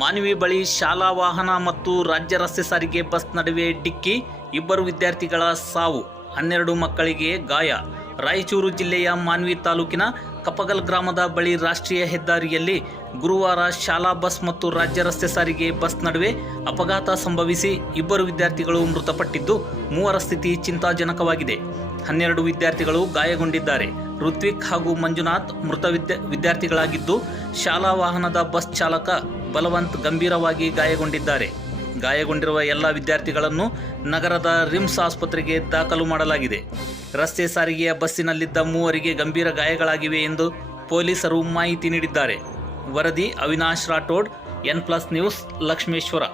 ಮಾನ್ವಿ ಬಳಿ ಶಾಲಾ ವಾಹನ ಮತ್ತು ರಾಜ್ಯ ರಸ್ತೆ ಸಾರಿಗೆ ಬಸ್ ನಡುವೆ ಡಿಕ್ಕಿ, 2 ವಿದ್ಯಾರ್ಥಿಗಳ ಸಾವು, 12 ಮಕ್ಕಳಿಗೆ ಗಾಯ. ರಾಯಚೂರು ಜಿಲ್ಲೆಯ ಮಾನ್ವಿ ತಾಲೂಕಿನ ಕಪಗಲ್ ಗ್ರಾಮದ ಬಳಿ ರಾಷ್ಟ್ರೀಯ ಹೆದ್ದಾರಿಯಲ್ಲಿ ಗುರುವಾರ ಶಾಲಾ ಬಸ್ ಮತ್ತು ರಾಜ್ಯ ರಸ್ತೆ ಸಾರಿಗೆ ಬಸ್ ನಡುವೆ ಅಪಘಾತ ಸಂಭವಿಸಿ 2 ವಿದ್ಯಾರ್ಥಿಗಳು ಮೃತಪಟ್ಟಿದ್ದು, 3ರ ಸ್ಥಿತಿ ಚಿಂತಾಜನಕವಾಗಿದೆ. 12 ವಿದ್ಯಾರ್ಥಿಗಳು ಗಾಯಗೊಂಡಿದ್ದಾರೆ. ಋತ್ವಿಕ್ ಹಾಗೂ ಮಂಜುನಾಥ್ ಮೃತ ವಿದ್ಯಾರ್ಥಿಗಳಾಗಿದ್ದು, ಶಾಲಾ ವಾಹನದ ಬಸ್ ಚಾಲಕ ಬಲವಂತ್ ಗಂಭೀರವಾಗಿ ಗಾಯಗೊಂಡಿದ್ದಾರೆ. ಗಾಯಗೊಂಡಿರುವ ಎಲ್ಲ ವಿದ್ಯಾರ್ಥಿಗಳನ್ನು ನಗರದ ರಿಮ್ಸ್ ಆಸ್ಪತ್ರೆಗೆ ದಾಖಲು ಮಾಡಲಾಗಿದೆ. ರಸ್ತೆ ಸಾರಿಗೆಯ ಬಸ್ಸಿನಲ್ಲಿದ್ದ 3ವರಿಗೆ ಗಂಭೀರ ಗಾಯಗಳಾಗಿವೆ ಎಂದು ಪೊಲೀಸರು ಮಾಹಿತಿ ನೀಡಿದ್ದಾರೆ. ವರದಿ ಅವಿನಾಶ್ ರಾಠೋಡ್, N+ ನ್ಯೂಸ್, ಲಕ್ಷ್ಮೇಶ್ವರ.